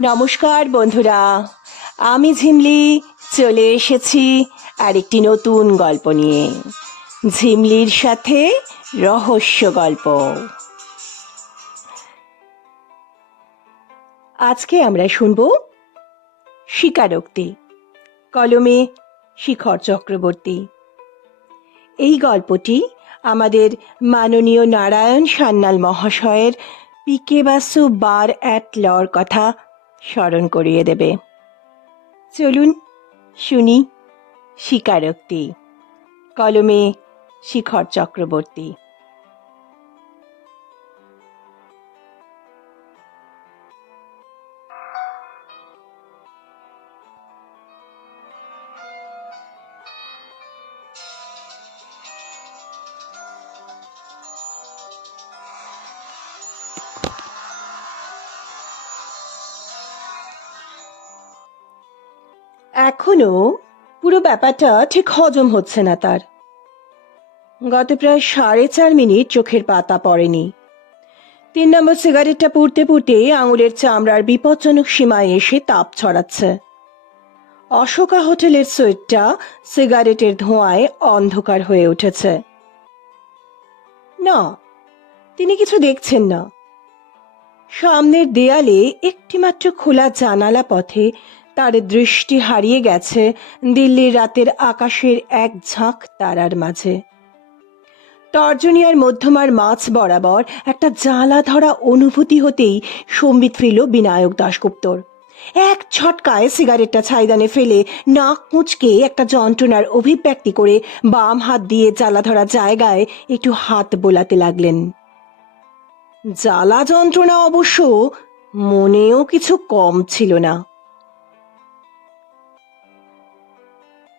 নমস্কার বন্ধুরা, আমি ঝিমলি, চলে এসেছি আরেকটি নতুন গল্প নিয়ে। ঝিমলির সাথে রহস্য গল্প। আজকে আমরা শুনব স্বীকারোক্তি, কলমে শিখর চক্রবর্তী। এই গল্পটি আমাদের মাননীয় নারায়ণ সান্যাল মহাশয়ের পিকে বাসু বার অ্যাট লর কথা স্মরণ করিয়ে দেবে। চলুন শুনি স্বীকারোক্তি। কলমে শিখর চক্রবর্তী। এখনও পুরো ব্যাপারটা ঠিক হজম হচ্ছে না তার। গত প্রায় সাড়ে চার মিনিট চোখের পাতা পড়েনি। তিন নম্বর সিগারেটটা পুড়তে পুড়তে আঙুলের চামড়ার বিপজ্জনক সীমায় এসে তাপ ছড়াচ্ছে। অশোকা হোটেলের সুইটটা সিগারেটের ধোঁয়ায় অন্ধকার হয়ে উঠেছে। না, তিনি কিছু দেখছেন না। সামনের দেয়ালে একটিমাত্র খোলা জানালা পথে তার দৃষ্টি হারিয়ে গেছে দিল্লির রাতের আকাশের এক ঝাঁক তারার মাঝে। তর্জনিয়ার মধ্যমার মাছ বরাবর একটা জ্বালা ধরা অনুভূতি হতেই সম্বিত ফিরল বিনায়ক দাশগুপ্তর। এক ছটকায় সিগারেটটা ছাইদানে ফেলে নাক মুচকে একটা যন্ত্রণার অভিব্যক্তি করে বাম হাত দিয়ে জ্বালা ধরা জায়গায় একটু হাত বোলাতে লাগলেন। জ্বালা যন্ত্রণা অবশ্য মনেও কিছু কম ছিল না।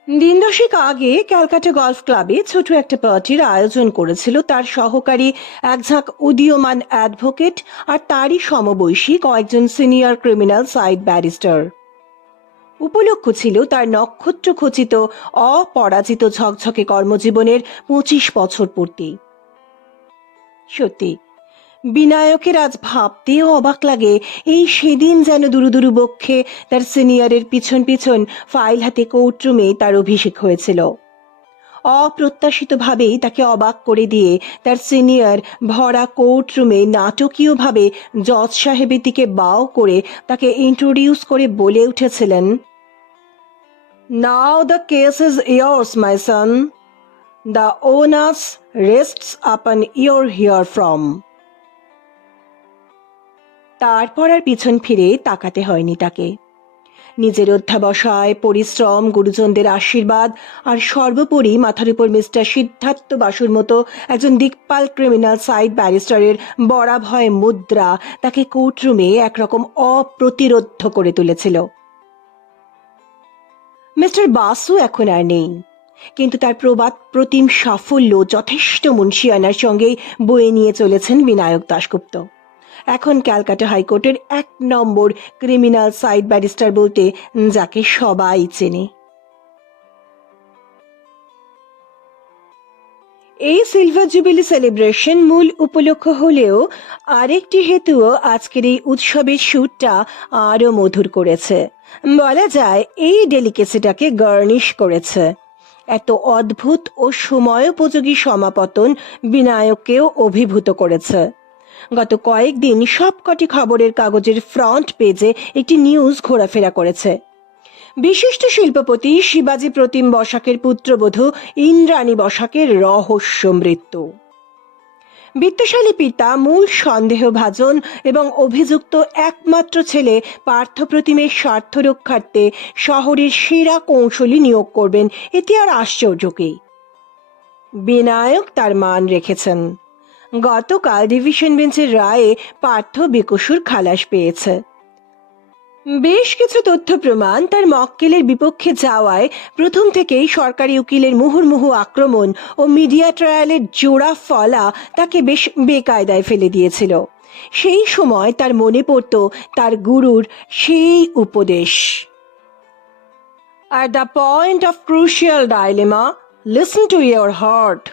দিন দশেক আগে ক্যালকাটা গলফ ক্লাবে ছোট একটা পার্টির আয়োজন করেছিল তার সহকারী একঝাঁক উদীয়মান অ্যাডভোকেট আর তারই সমবয়সী কয়েকজন সিনিয়র ক্রিমিনাল সাইড ব্যারিস্টার। উপলক্ষ ছিল তার নক্ষত্র খচিত, অপরাজিত ঝকঝকে কর্মজীবনের পঁচিশ বছর পূর্তি। সত্যি বিনায়কের আজ ভাবতেও অবাক লাগে। এই সেদিন যেন দুরু দুরু বক্ষে তার সিনিয়রের পিছন পিছন ফাইল হাতে কোর্টরুমে তার অভিষেক হয়েছিল। অপ্রত্যাশিতভাবেই তাকে অবাক করে দিয়ে তার সিনিয়র ভরা কোর্টরুমে নাটকীয়ভাবে জজ সাহেবের দিকে বাও করে তাকে ইন্ট্রোডিউস করে বলে উঠেছিলেন now the case is yours my son the onus rests upon your here from তারপর আর পিছন ফিরে তাকাতে হয়নি তাকে। নিজের অধ্যাবসায়, পরিশ্রম, গুরুজনদের আশীর্বাদ আর সর্বোপরি মাথার উপর মিস্টার সিদ্ধার্থ বাসুর মতো একজন দিকপাল ক্রিমিনাল সাইড ব্যারিস্টারের বরাভয় মুদ্রা তাকে কোর্টরুমে একরকম অপ্রতিরোধ্য করে তুলেছিল। মিস্টার বাসু এখন আর নেই, কিন্তু তার প্রবাদ, প্রতিম সাফল্য যথেষ্ট মুন্সিয়ানার সঙ্গেই বয়ে নিয়ে চলেছেন বিনায়ক দাশগুপ্ত। এখন ক্যালকাটা হাইকোর্টের এক নম্বর ক্রিমিনাল সাইড ব্যারিস্টার বলতে যাকে সবাই চেনে। এই সিলভার জুবিলি সেলিব্রেশন মূল উপলক্ষ হলেও আরেকটি হেতুও আজকের এই উৎসবের শুটটা আরও মধুর করেছে। বলা যায়, এই ডেলিকেসিটাকে গার্নিশ করেছে। এত অদ্ভুত ও সময়োপযোগী সমাপতন বিনায়ককেও অভিভূত করেছে। গত কয়েকদিন সবকটি খবরের কাগজের ফ্রন্ট পেজে একটি নিউজ ঘোরাফেরা করেছে। বিশিষ্ট শিল্পপতি শিবাজী প্রতিম বসাকের পুত্রবধূ ইন্দ্রাণী বসাকের রহস্য মৃত্যু। বিত্তশালী পিতা, মূল সন্দেহভাজন এবং অভিযুক্ত একমাত্র ছেলে পার্থ প্রতিমের স্বার্থ রক্ষার্থে শহরের সেরা কৌশলী নিয়োগ করবেন এতে আর আশ্চর্য কি? বিনায়ক তার মান রেখেছেন। গতকাল ডিভিশন বেঞ্চের রায়ে পার্থ বিকশুর খালাস পেয়েছে। বেশ কিছু তথ্য প্রমাণ তার মক্কেলের বিপক্ষে যাওয়ায় প্রথম থেকেই সরকারি উকিলের মুহুর্মুহু আক্রমণ ও মিডিয়া ট্রায়ালের জোড়া ফলা তাকে বেশ বেকায়দায় ফেলে দিয়েছিল। সেই সময় তার মনে পড়ত তার গুরুর সেই উপদেশ। At the point of crucial dilemma, listen to your heart.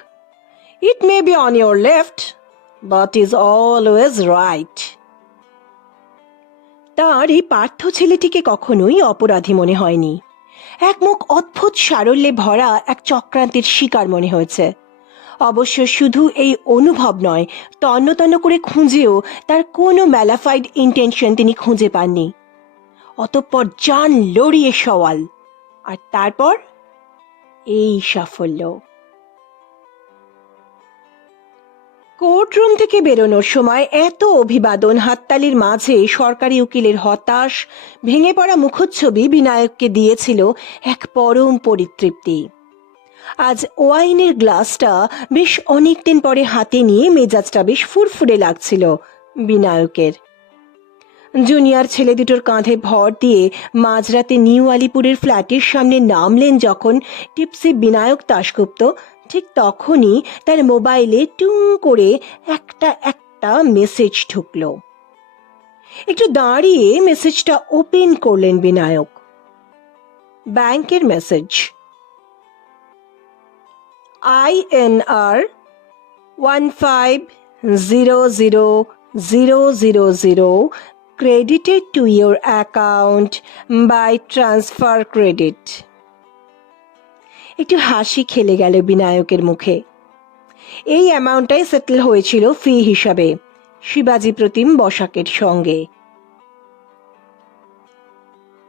It may be on your left, but is always right. তার এই পার্থ ছেলেটিকে কখনোই অপরাধী মনে হয়নি। এক মুখ অদ্ভুত সারল্যে ভরা এক চক্রান্তের শিকার মনে হয়েছে। অবশ্য শুধু এই অনুভব নয় তন্ন করে খুঁজেও তার কোনো ম্যালাফাইড ইন্টেনশন তিনি খুঁজে পাননি। অতঃপর জান লড়িয়ে সওয়াল আর তারপর এই সাফল্য। কোর্টরুম থেকে বেরোনোর সময় এত অভিবাদন হাততালির মাঝে সরকারি উকিলের হতাশ, ভেঙে পড়া মুখচ্ছবি বিনায়ককে দিয়েছিল এক পরম পরিতৃপ্তি। আজ ওয়াইনের গ্লাসটা বেশ অনেকদিন পরে হাতে নিয়ে মেজাজটা বেশ ফুরফুরে লাগছিল বিনায়কের। জুনিয়র ছেলে দুটোর কাঁধে ভর দিয়ে মাঝরাতে নিউ আলিপুরের ফ্ল্যাটের সামনে নামলেন যখন টিপসি বিনায়ক দাশগুপ্ত ঠিক তখনই তার মোবাইলে টুং করে একটা একটা মেসেজ ঢুকলো। একটু দাঁড়িয়ে মেসেজটা ওপেন করলেন বিনায়ক। ব্যাংকের message. I N R one five zero zero zero zero zero credited to your account by transfer credit একটু হাসি খেলে গেল বিনায়কের মুখে। এই অ্যামাউন্টটাই সেটেল হয়েছিল ফি হিসাবে, শিবাজি প্রতিম বসাকের সঙ্গে।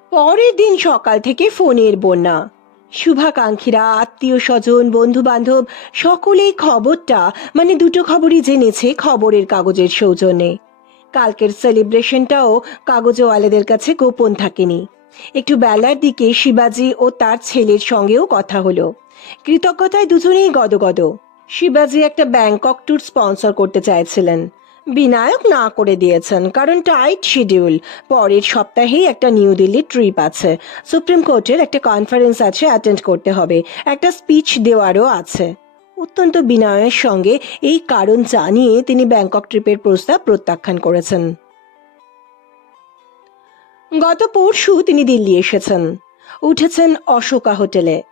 পরের দিন সকাল থেকে ফোনের বন্যা। শুভাকাঙ্ক্ষীরা, আত্মীয় স্বজন বন্ধু বান্ধব সকলেই খবরটা মানে দুটো খবরই জেনেছে খবরের কাগজের সৌজন্যে। কালকের সেলিব্রেশনটাও কাগজওয়ালাদের কাছে গোপন থাকেনি। একটু বেলার দিকে শিবাজি ও তার ছেলের সঙ্গেও কথা হলো। কৃতজ্ঞতায় দুজনেই গদগদ। শিবাজি একটা ব্যাংকক ট্যুর স্পন্সর করতে চাইছিলেন। বিনায়ক না করে দিয়েছেন, কারণ টাইট শিডিউল। পরের সপ্তাহেই একটা নিউ দিল্লি ট্রিপ আছে। সুপ্রিম কোর্টের একটা কনফারেন্স আছে, অ্যাটেন্ড করতে হবে। একটা স্পিচ দেওয়ারও আছে। অত্যন্ত বিনয়ের সঙ্গে এই কারণ জানিয়ে তিনি ব্যাংকক ট্রিপের প্রস্তাব প্রত্যাখ্যান করেছেন। গত পরশু তিনি দিল্লি এসেছেন। উঠেছেন অশোকা হোটেলে।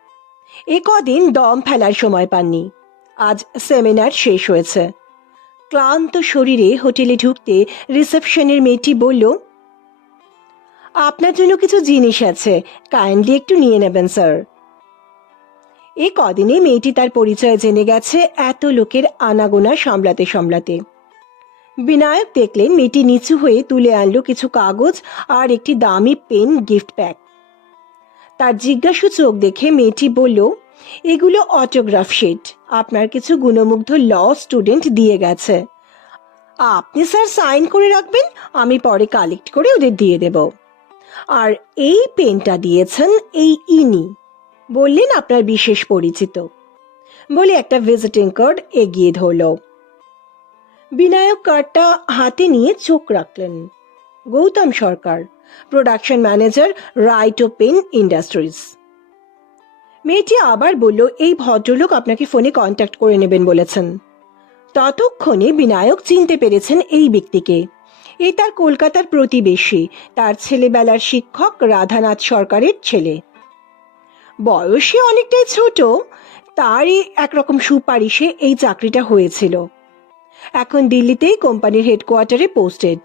এ কদিন দম ফেলার সময় পাননি। আজ সেমিনার শেষ হয়েছে। ক্লান্ত শরীরে হোটেলে ঢুকতে রিসেপশনের মেয়েটি বলল, আপনার জন্য কিছু জিনিস আছে। কাইন্ডলি একটু নিয়ে নেবেন, স্যার। এ কদিনে মেয়েটি তার পরিচয় জেনে গেছে এত লোকের আনাগোনা সামলাতে সামলাতে। বিনায়ক দেখলেন মেয়েটি নিচু হয়ে তুলে আনলো কিছু কাগজ আর একটি দামি পেন গিফট প্যাক তার জিজ্ঞাসু চোখ দেখে মেয়েটি বলল, এগুলো অটোগ্রাফ শিট। আপনার কিছু গুণমুগ্ধ ল স্টুডেন্ট দিয়ে গেছে। আপনি স্যার সাইন করে রাখবেন, আমি পরে কালেক্ট করে ওদের দিয়ে দেব। আর এই পেনটা দিয়েছেন এই ইনি। বললেন আপনার বিশেষ পরিচিত। বলে একটা ভিজিটিং কার্ড এগিয়ে ধরল। বিনায়ক কার্ডটা হাতে নিয়ে চোখ রাখলেন। Gautam Sarkar production manager Writo pen industries মেয়েটি আবার বলল, এই ভদ্রলোক আপনাকে ফোনে কন্ট্যাক্ট করে নেবেন বলেছেন। ততক্ষণে বিনায়ক চিনতে পেরেছেন এই ব্যক্তিকে। এ তার কলকাতার প্রতিবেশী, তার ছেলেবেলার শিক্ষক রাধানাথ সরকারের ছেলে। বয়সে অনেকটাই ছোট, তারই একরকম সুপারিশে এই চাকরিটা হয়েছিল। এখন দিল্লিতেই কোম্পানির হেডকোয়ার্টারে পোস্টেড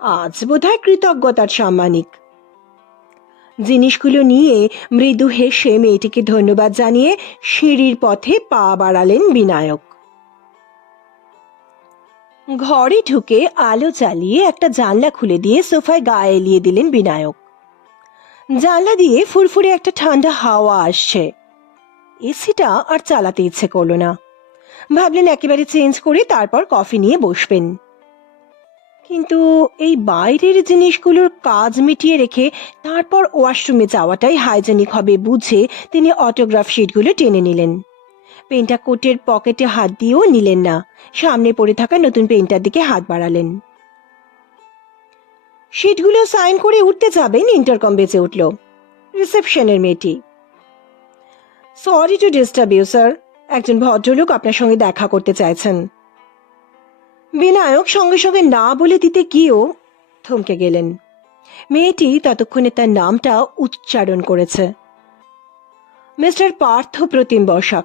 আজ বোধহয় কৃতজ্ঞতার সাম্মানিক। জিনিসগুলো নিয়ে মৃদু হেসে মেয়েটিকে ধন্যবাদ জানিয়ে সিঁড়ির পথে পা বাড়ালেন বিনায়ক। ঘরে ঢুকে আলো চালিয়ে একটা জানলা খুলে দিয়ে সোফায় গায়ে এলিয়ে দিলেন বিনায়ক। জানলা দিয়ে ফুরফুরে একটা ঠান্ডা হাওয়া আসছে। এসিটা আর চালাতে ইচ্ছে করল না। ভাবলেন একেবারে চেঞ্জ করে তারপর কফি নিয়ে বসবেন। কিন্তু এই বাইরের জিনিসগুলোর কাজ মিটিয়ে রেখে তারপর ওয়াশরুমে যাওয়াটাই হাইজেনিক হবে বুঝে তিনি অটোগ্রাফ শিটগুলো টেনে নিলেন। পেনটা কোটের পকেটে হাত দিয়েও নিলেন না। সামনে পড়ে থাকা নতুন পেনটার দিকে হাত বাড়ালেন। শিটগুলো সাইন করে উঠতে যাবেন, ইন্টারকম বেঁচে উঠল। রিসেপশনের মেয়েটি। Sorry to disturb you, sir. একজন ভদ্রলোক আপনার সঙ্গে দেখা করতে চাইছেন। বিনায়ক সঙ্গে সঙ্গে না বলে দিতে গিয়েও থমকে গেলেন। মেয়েটি ততক্ষণে তার নামটা উচ্চারণ করেছে। মিস্টার পার্থ প্রতিম বসাক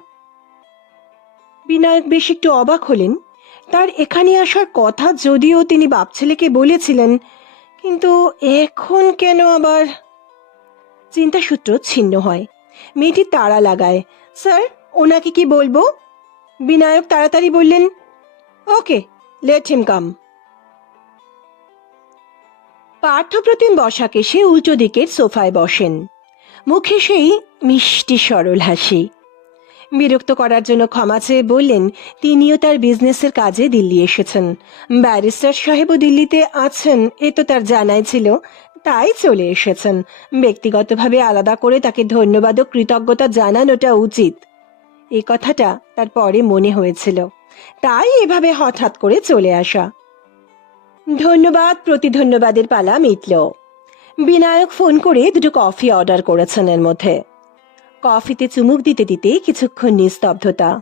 বিনায়ক বেশ একটু অবাক হলেন। তার এখানে আসার কথা যদিও তিনি বাপ ছেলেকে বলেছিলেন, কিন্তু এখন কেন আবার? চিন্তাসূত্র ছিন্ন হয়। মেয়েটি তাড়া লাগায়। স্যার ওনাকে কি বলব? বিনায়ক তাড়াতাড়ি বললেন, ওকে, লেট হিম কাম। পার্থপ্রতিম বসাকে সে উল্টো দিকের সোফায় বসেন। মুখে সেই মিষ্টি সরল হাসি। বিরক্ত করার জন্য ক্ষমা চেয়ে বললেন, তিনিও তার বিজনেসের কাজে দিল্লি এসেছেন। ব্যারিস্টার সাহেবও দিল্লিতে আছেন, এ তো তার জানাই ছিল। তাই চলে এসেছেন। ব্যক্তিগতভাবে আলাদা করে তাকে ধন্যবাদ ও কৃতজ্ঞতা জানানোটা উচিত। এই কথাটা তার পরে মনে হয়েছিল। তাই এভাবে হঠাৎ করে চলে আসা। ধন্যবাদ, প্রতি ধন্যবাদের পালা মিটল বিনায়ক ফোন করে দুটো কফি অর্ডার করেছেন এর মধ্যে। কফিতে চুমুক দিতে দিতে কিছুক্ষণ নিস্তব্ধতা।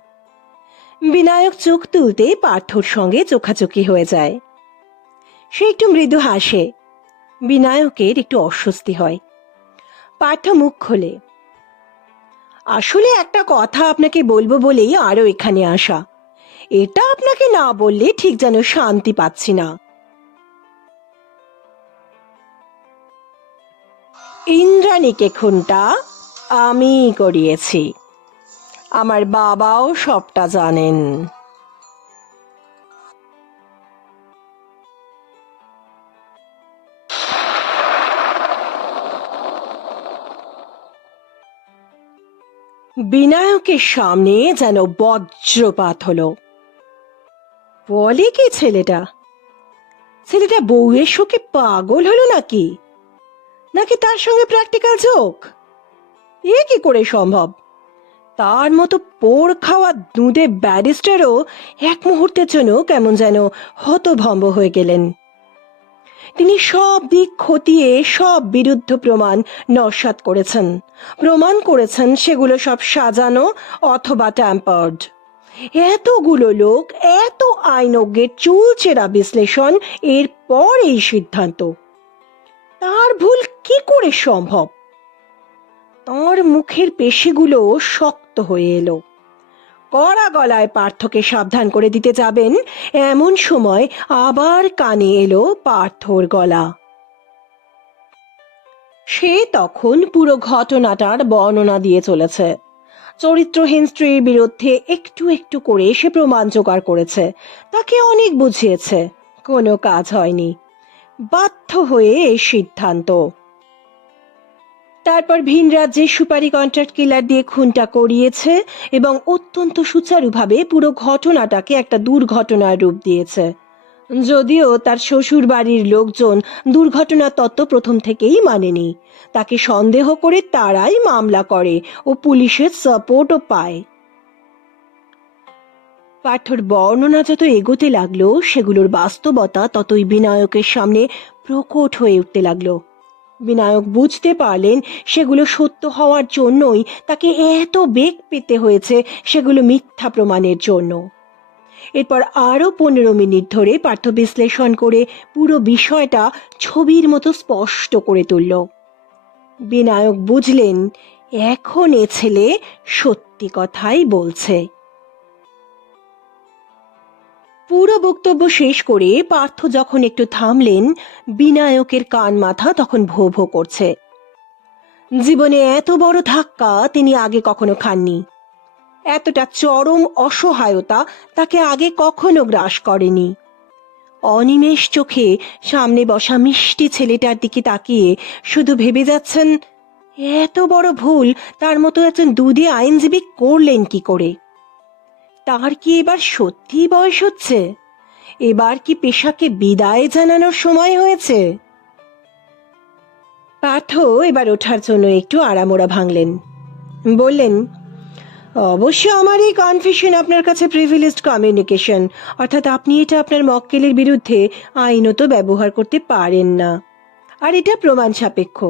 বিনায়ক চোখ তুলতে পার্থর সঙ্গে চোখাচোখি হয়ে যায়। সে একটু মৃদু হাসে। বিনায়কের একটু অস্বস্তি হয়। পার্থ মুখ খোলে। আসলে একটা কথা আপনাকে বলব বলেই আরও এখানে আসা। এটা আপনাকে না বললে ঠিক যেন শান্তি পাচ্ছি না। ইন্দ্রাণীকে খুনটা আমি করিয়েছি। আমার বাবাও সবটা জানেন। বিনায়কের সামনে যেন বজ্রপাত হলো। বলে কি ছেলেটা? ছেলেটা বউয়ের শোকে পাগল হলো নাকি? নাকি তার সঙ্গে প্র্যাকটিক্যাল যোগ এ কি করে সম্ভব? তার মতো পোড় খাওয়া দুধে ব্যারিস্টারও এক মুহূর্তের জন্য কেমন যেন হতভম্ব হয়ে গেলেন। তিনি সব দিক খতিয়ে সব বিরুদ্ধ প্রমাণ নস্বাত করেছেন। প্রমাণ করেছেন সেগুলো সব সাজানো অথবা ট্যাম্পার্ড এতগুলো লোক, এত আইনজ্ঞের চুলচেরা বিশ্লেষণ এরপর এই সিদ্ধান্ত। তার ভুল কি করে সম্ভব? তাঁর মুখের পেশিগুলো শক্ত হয়ে এলো। কড়া গলায় পার্থকে সাবধান করে দিতে যাবেন, এমন সময় আবার কানে এলো পার্থর গলা। সে তখন পুরো ঘটনাটার বর্ণনা দিয়ে চলেছে। চরিত্রহীন স্ত্রীর বিরুদ্ধে একটু একটু করে সে প্রমাণ জোগাড় করেছে। তাকে অনেক বুঝিয়েছে। কোনো কাজ হয়নি। বাধ্য হয়ে এই সিদ্ধান্ত। তারপর ভিন রাজ্যে সুপারি কন্ট্রাক্ট কিলার দিয়ে খুনটা করিয়েছে এবং অত্যন্ত সুচারুভাবে পুরো ঘটনাটাকে একটা দুর্ঘটনার রূপ দিয়েছে। যদিও তার শ্বশুর বাড়ির লোকজন দুর্ঘটনার তত্ত্ব প্রথম থেকেই মানেনি। তাকে সন্দেহ করে তারাই মামলা করে ও পুলিশের সাপোর্টও পায়। পাঠর বর্ণনা যত এগোতে লাগল, সেগুলোর বাস্তবতা ততই বিনায়কের সামনে প্রকট হয়ে উঠতে লাগল। বিনায়ক বুঝতে পারলেন সেগুলো সত্য হওয়ার জন্যই তাকে এত বেগ পেতে হয়েছে সেগুলো মিথ্যা প্রমাণের জন্য। এরপর আরও পনেরো মিনিট ধরে পার্থ বিশ্লেষণ করে পুরো বিষয়টা ছবির মতো স্পষ্ট করে তুলল। বিনায়ক বুঝলেন, এখন এ ছেলে সত্যি কথাই বলছে। পুরো বক্তব্য শেষ করে পার্থ যখন একটু থামলেন, বিনায়কের কান মাথা তখন ভো ভো করছে। জীবনে এত বড় ধাক্কা তিনি আগে কখনো খাননি। এতটা চরম অসহায়তা তাকে আগে কখনো গ্রাস করেনি। অনিমেষ চোখে সামনে বসা মিষ্টি ছেলেটার দিকে তাকিয়ে শুধু ভেবে যাচ্ছেন, এত বড় ভুল, তার মতো একজন দুধে আইনজীবী করলেন কি করে? তার কি এবার সত্যি বয়স হচ্ছে? এবার কি পেশাকে বিদায় জানানোর সময় হয়েছে? পার্থ এবার ওঠার জন্য একটু আড়ামোড়া ভাঙলেন। বললেন, অবশ্য আমার এই কনফিউশন আপনার কাছে প্রিভিলেজড কমিউনিকেশন অর্থাৎ আপনি এটা আপনার মক্কেলের বিরুদ্ধে আইনত ব্যবহার করতে পারেন না। আর এটা প্রমাণ সাপেক্ষ।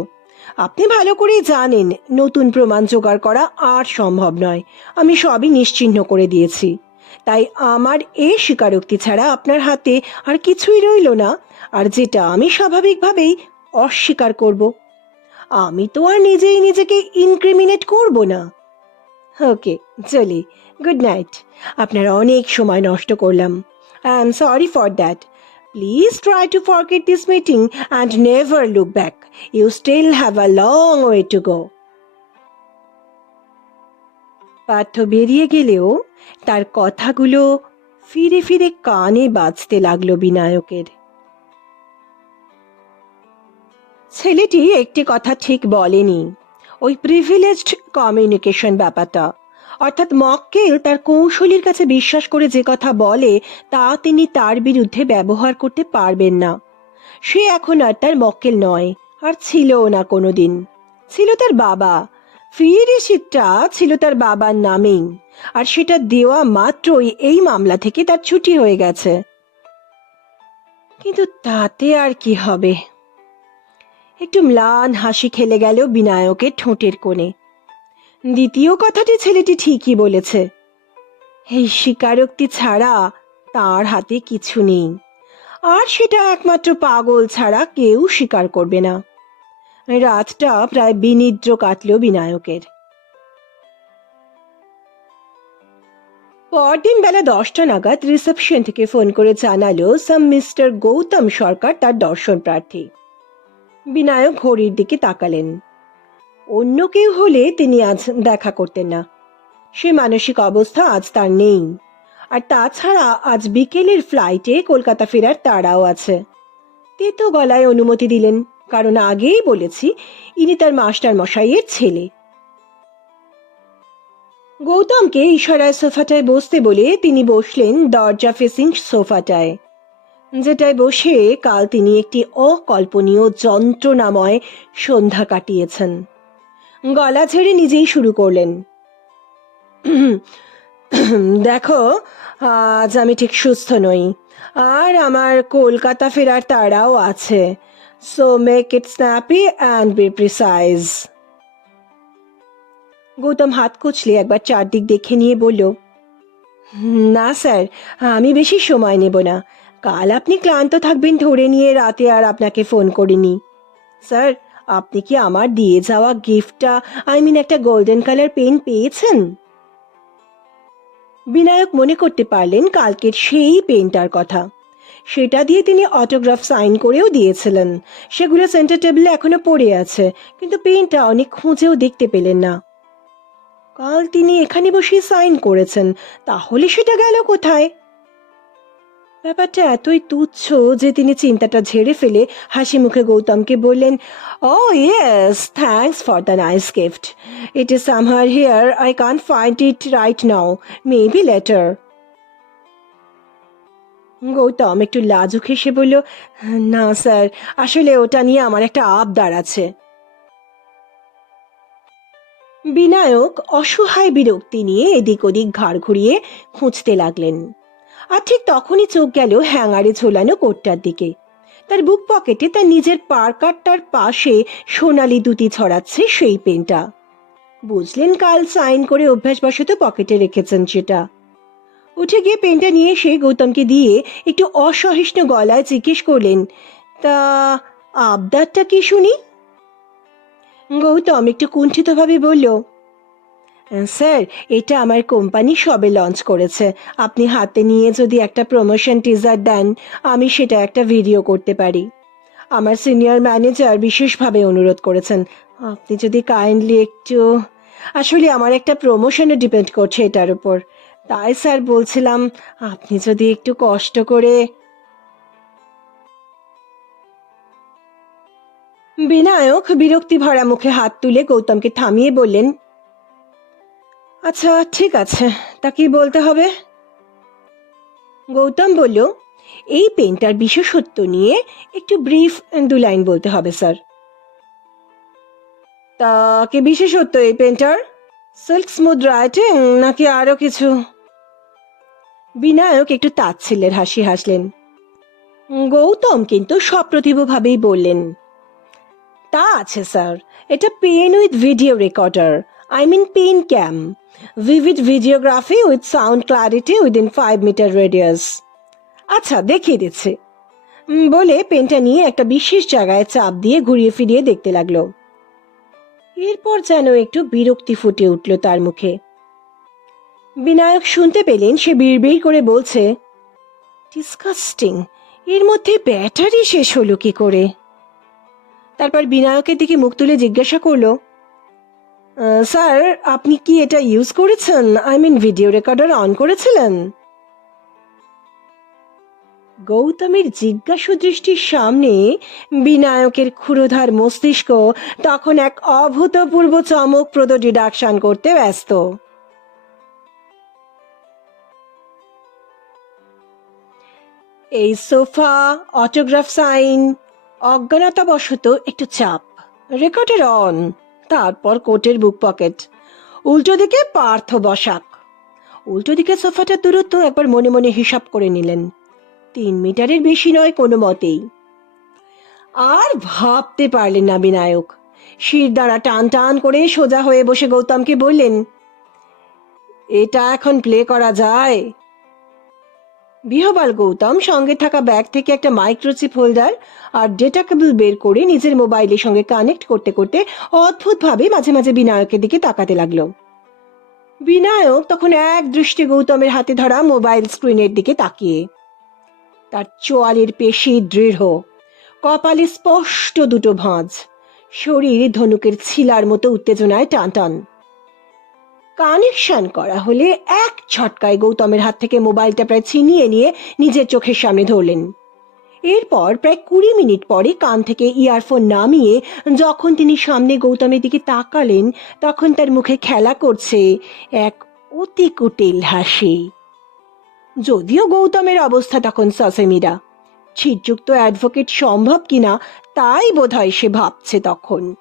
আপনি ভালো করেই জানেন, নতুন প্রমাণ জোগাড় করা আর সম্ভব নয়। আমি সবই নিশ্চিহ্ন করে দিয়েছি। তাই আমার এ স্বীকারোক্তি ছাড়া আপনার হাতে আর কিছুই রইল না, আর যেটা আমি স্বাভাবিকভাবেই অস্বীকার করব। আমি তো আর নিজেই নিজেকে ইনক্রিমিনেট করব না। ওকে, চলি। Good night. আপনার অনেক সময় নষ্ট করলাম। I am sorry for that. Please try to forget this meeting and never look back you still have a long way to go Partha বেরিয়ে গেলেও তার কথাগুলো ফিরে ফিরে কানে বাজতে লাগল বিনায়কের। ছেলেটি একটি কথা ঠিক বলেনি। ওই প্রিভিলেজড কমিউনিকেশন ব্যাপারটা। অর্থাৎ মক্কেল তার কৌশলীর কাছে বিশ্বাস করে যে কথা বলে, তা তিনি তার বিরুদ্ধে ব্যবহার করতে পারবেন না। সে এখন আর তার মক্কেল নয়, আর ছিলও না কোনোদিন। ছিল তার বাবা। ফি রিসিপ্টটা ছিল তার বাবার নামেই, আর সেটা দেওয়া মাত্রই এই মামলা থেকে তার ছুটি হয়ে গেছে। কিন্তু তাতে আর কি হবে? একটু ম্লান হাসি খেলে গেল বিনায়কের ঠোঁটের কোণে। দ্বিতীয় কথাটি ছেলেটি ঠিকই বলেছে। এই স্বীকারোক্তি ছাড়া তার হাতে কিছু নেই। আর সেটা একমাত্র পাগল ছাড়া কেউ স্বীকার করবে না। রাতটা প্রায় বিনিদ্র কাটল বিনায়কের। পরদিন বেলা দশটা নাগাদ রিসেপশন থেকে ফোন করে জানালো সাম মিস্টার গৌতম সরকার তার দর্শন প্রার্থী। বিনায়ক ঘড়ির দিকে তাকালেন। অন্য কেউ হলে তিনি আজ দেখা করতেন না। সে মানসিক অবস্থা আজ তার নেই। আর তাছাড়া আজ বিকেলের ফ্লাইটে কলকাতা ফেরার তাড়াও আছে। তেতো গলায় অনুমতি দিলেন, কারণ আগেই বলেছি, ইনি তার মাস্টার মশাইয়ের ছেলে। গৌতমকে ইশারায় সোফাটায় বসতে বলে তিনি বসলেন দরজা ফেসিং সোফাটায়, যেটায় বসে কাল তিনি একটি অকল্পনীয় যন্ত্রণাময় সন্ধ্যা কাটিয়েছেন। গলা ছেড়ে নিজেই শুরু করলেন। দেখো, আজ আমি ঠিক সুস্থ নই। আর আমার কলকাতা ফেরার তাড়াও আছে। So make it snappy and be precise Gautam হাত কুচলে একবার চারদিক দেখে নিয়ে বলল, না স্যার, আমি বেশি সময় নেব না। কাল আপনি ক্লান্ত থাকবেন ধরে নিয়ে রাতে আর আপনাকে ফোন করিনি। স্যার আপনি কি আমার দিয়ে যাওয়া গিফটটা আই মিন একটা গোল্ডেন কালার পেন পেয়েছেন? বিনায়ক মনে করতে পারলেন কালকের সেই পেনটার কথা। সেটা দিয়ে তিনি অটোগ্রাফ সাইন করেও দিয়েছিলেন। সেগুলো সেন্টার টেবিলে এখনও পড়ে আছে, কিন্তু পেনটা অনেক খুঁজেও দেখতে পেলেন না। কাল তিনি এখানে বসে সাইন করেছেন, তাহলে সেটা গেল কোথায়? ব্যাপারটা এতই তুচ্ছ যে তিনি চিন্তাটা ঝেড়ে ফেলে হাসি মুখে গৌতমকে বললেন ও yes thanks for the nice gift it is somewhere here I can find it right now maybe later Gautam একটু লাজুক হেসে বলল, না, স্যার, আসলে ওটা নিয়ে আমার একটা আবদার আছে। বিনায়ক অসহায় বিরক্তি নিয়ে এদিক ওদিক ঘাড় ঘুরিয়ে খুঁজতে লাগলেন। আর ঠিক তখনই চোখ গেল হ্যাঙ্গারে ঝোলানো কোটটার দিকে। তার বুক পকেটে তার নিজের পার্কারটার পাশে সোনালি দুটি ছড়াচ্ছে সেই পেনটা। বুঝলেন কাল সাইন করে অভ্যাসবশত পকেটে রেখেছেন সেটা। উঠে গিয়ে পেনটা নিয়ে এসে গৌতমকে দিয়ে একটু অসহিষ্ণু গলায় জিজ্ঞেস করলেন, তা আবদারটা কি শুনি? গৌতম একটু কুণ্ঠিতভাবে বলল স্যার, এটা আমার কোম্পানি সবে লঞ্চ করেছে। আপনি হাতে নিয়ে যদি একটা প্রমোশন টিজার দেন, আমি সেটা একটা ভিডিও করতে পারি। আমার সিনিয়র ম্যানেজার বিশেষভাবে অনুরোধ করেছেন, আপনি যদি কাইন্ডলি একটু, আসলে আমার একটা প্রমোশনও ডিপেন্ড করছে এটার উপর। তাই স্যার বলছিলাম, আপনি যদি একটু কষ্ট করে বিনায়ক বিরক্তি ভরা মুখে হাত তুলে গৌতমকে থামিয়ে বললেন আচ্ছা ঠিক আছে। তা কি বলতে হবে? গৌতম বলল, এই পেনটার বিশেষত্ব নিয়ে একটু ব্রিফ দু লাইন বলতে হবে স্যার তা কি বিশেষত্ব এই পেনটার সিল্ক স্মুথ রাইটিং নাকি আরও কিছু? বিনায়ক একটু তাচ্ছিল্যের হাসি হাসলেন। গৌতম কিন্তু সপ্রতিভভাবেই বললেন, তা আছে স্যার এটা pen with video recorder I mean pen cam vivid videography with sound clarity within 5 metre radius আচ্ছা দেখিয়ে দিচ্ছে। বলে পেনটা নিয়ে একটা বিশেষ জায়গায় চাপ দিয়ে ঘুরিয়ে ফিরিয়ে দেখতে লাগল। এরপর যেন একটু বিরক্তি ফুটে উঠল তার মুখে। বিনায়ক শুনতে পেলেন সে বিড়বিড় করে বলছে ডিসকাস্টিং এর মধ্যে ব্যাটারি শেষ হলো কি করে? তারপর বিনায়কের দিকে মুখ তুলে জিজ্ঞাসা করল "আহ, স্যার, আপনি কি এটা ইউজ করেছেন? I mean video recorder on করেছিলেন। গৌতমের জিজ্ঞাসু দৃষ্টির সামনে বিনায়কের ক্ষুরোধার মস্তিষ্ক তখন এক অভূতপূর্ব চমকপ্রদ ডিডাকশন করতে ব্যস্ত। এই সোফা, অটোগ্রাফ সাইন, অজ্ঞানতাবশত একটু চাপ। রেকর্ডের অন। তারপর কোটের বুক পকেট। উল্টো দিকে পার্থ বসাক। উল্টো দিকে সোফাটার দূরত্ব একবার মনে মনে হিসাব করে নিলেন। তিন মিটারের বেশি নয় কোনো মতেই। আর ভাবতে পারলেন না বিনায়ক। শির দ্বারা টান টান করে সোজা হয়ে বসে গৌতমকে বললেন, এটা এখন প্লে করা যায়? বিহবাল গৌতম সঙ্গে থাকা ব্যাগ থেকে একটা মাইক্রোচিপ হোল্ডার আর ডেটা কেবল বের করে নিজের মোবাইলের সঙ্গে কানেক্ট করতে করতে অদ্ভুতভাবে মাঝে মাঝে বিনায়কের দিকে তাকাতে লাগল। বিনায়ক তখন এক দৃষ্টি গৌতমের হাতে ধরা মোবাইল স্ক্রিনের দিকে তাকিয়ে। তার চোয়ালের পেশি দৃঢ়, কপালে স্পষ্ট দুটো ভাঁজ, শরীর ধনুকের ছিলার মতো উত্তেজনায় টানটান। কানেকশন করা হলে এক ছটকায় গৌতমের হাত থেকে মোবাইলটা প্রায় ছিনিয়ে নিয়ে নিজের চোখের সামনে ধরলেন। এরপর প্রায় কুড়ি মিনিট পরে কান থেকে ইয়ারফোন নামিয়ে যখন তিনি সামনে গৌতমের দিকে তাকালেন, তখন তার মুখে খেলা করছে এক অতি কুটিল হাসি। যদিও গৌতমের অবস্থা তখন সসেমিরা। ছিটযুক্ত অ্যাডভোকেট সম্ভব কিনা, তাই বোধহয় সে ভাবছে তখন।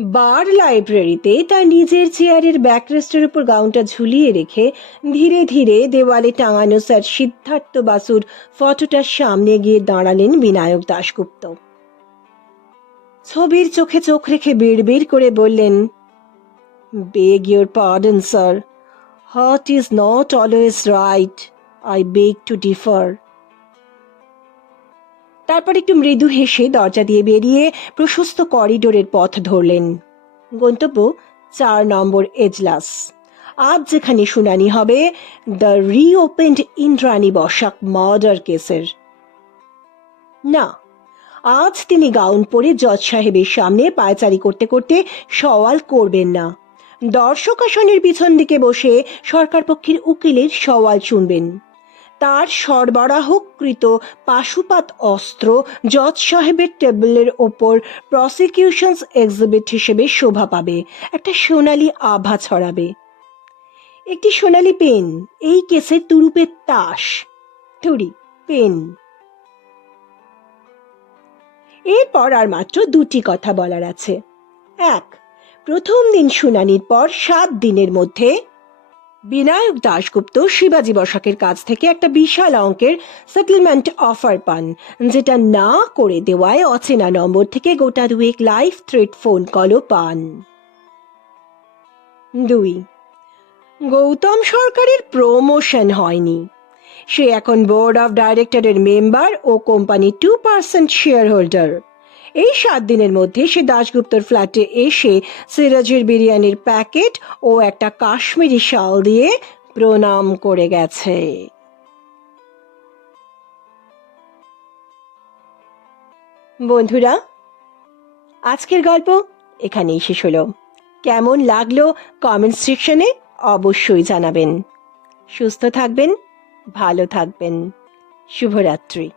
বার লাইব্রেরিতে তার নিজের চেয়ারের ব্যাকরেস্টের উপর গাউনটা ঝুলিয়ে রেখে ধীরে ধীরে দেওয়ালে টাঙানো স্যার সিদ্ধার্থ বাসুর ফটোটার সামনে গিয়ে দাঁড়ালেন বিনায়ক দাশগুপ্ত। ছবির চোখে চোখ রেখে বিড়বিড় করে বললেন beg your pardon sir heart is not always right I beg to differ তারপর একটু মৃদু হেসে দরজা দিয়ে বেরিয়ে প্রশস্ত করিডোরের পথ ধরলেন। গন্তব্য চার নম্বর এজলাস। আজ যেখানে শুনানি হবে, the reopened Indrani Basak murder কেসের। না, আজ তিনি গাউন পরে জজ সাহেবের সামনে পায়চারি করতে করতে সওয়াল করবেন না। দর্শক আসনের পিছন দিকে বসে সরকার পক্ষের উকিলের সওয়াল শুনবেন। তার সরবরাহকৃত পাশুপাত অস্ত্র জজ সাহেবের টেবিলের ওপর প্রসিকিউশনস এক্সিবিট হিসেবে শোভা পাবে, একটা সোনালি আভা ছড়াবে। একটি সোনালি পেন, এই কেসের তুরুপের তাস। তুড়ি পেন। এরপর আর মাত্র দুটি কথা বলার আছে। এক, প্রথম দিন শুনানির পর সাত দিনের মধ্যে বিনায়ক দাশগুপ্ত শিবাজী বসাকের কাছ থেকে একটা বিশাল অঙ্কের সেটেলমেন্ট অফার পান, যেটা না করে দেওয়ায় অচেনা নম্বর থেকে গোটা দুয়েক লাইফ থ্রেড ফোন কলও পান। দুই, গৌতম সরকারের প্রমোশন হয়নি। সে এখন বোর্ড অফ ডাইরেক্টরের মেম্বার ও কোম্পানির টু পার্সেন্ট শেয়ার হোল্ডার এই সাত দিনের মধ্যে সে দাশগুপ্তর ফ্ল্যাটে এসে সিরাজের বিরিয়ানির প্যাকেট ও একটা কাশ্মীরি শাল দিয়ে প্রণাম করে গেছে। বন্ধুরা, আজকের গল্প এখানেই শেষ হলো। কেমন লাগল কমেন্ট সেকশনে অবশ্যই জানাবেন। সুস্থ থাকবেন, ভালো থাকবেন। শুভরাত্রি।